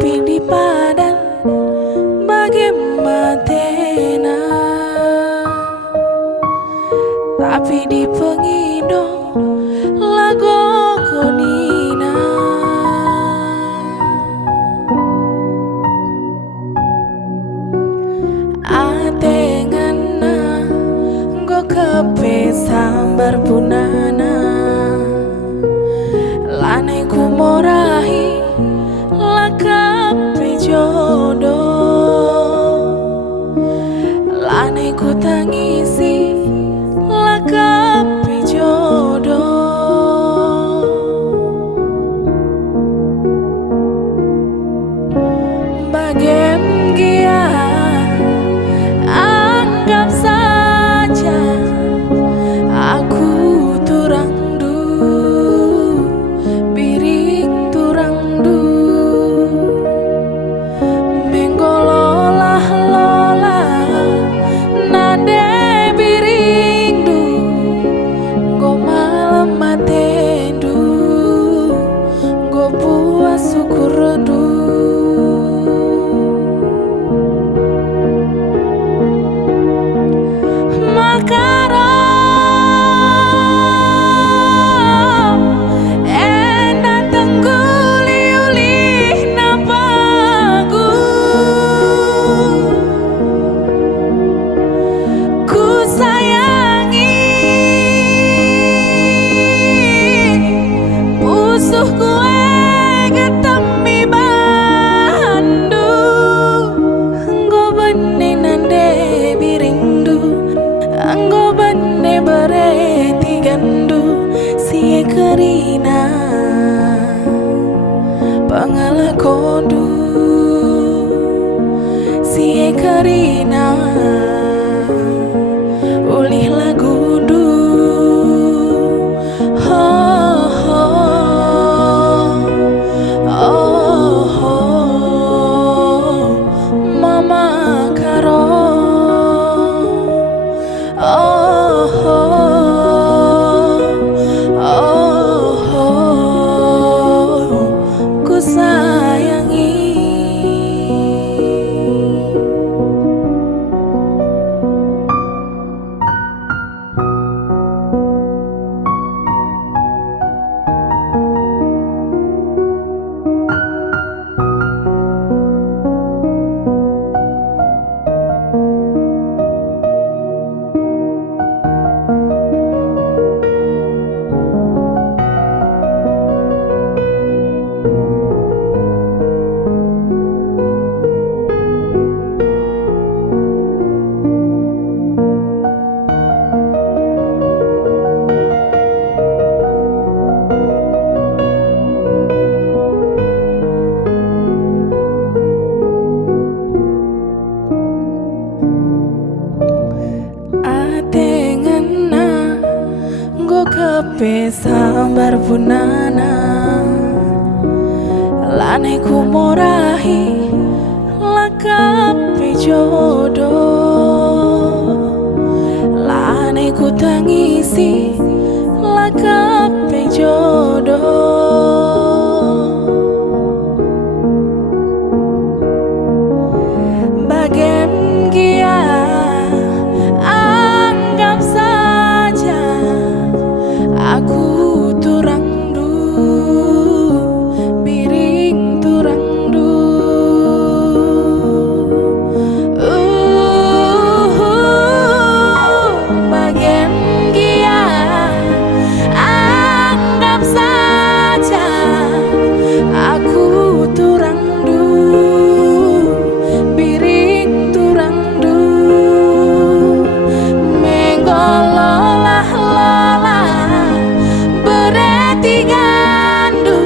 Api di padan bagaimana, tapi di pengindo lago konina. Atengana go kepe sambar punana, lanai kumorahi lakape jodoh, lanai ku tangisi lakape jodoh. Bagem gia anggap saja aku turang du, biring turang du, menggololah lola nade biring du, go malam matendu, go puas syukur du. Karina pangala kondu si Karina ulih lagu du, oh, oh, oh, oh, mama karo, oh, oh. Kepe sambar punana, lanai kumorahi lakape jodoh, lanai ku tangisi lakape jodoh. Bagem gia anggap saja aku turang du, biring turang du, bagem gia anggap saja aku turang du, biring turang du, menggololah lola gandu,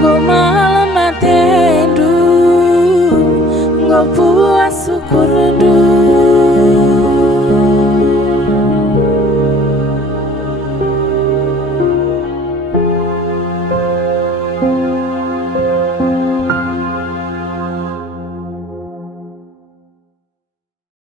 go malam matendu, go puas syukur du.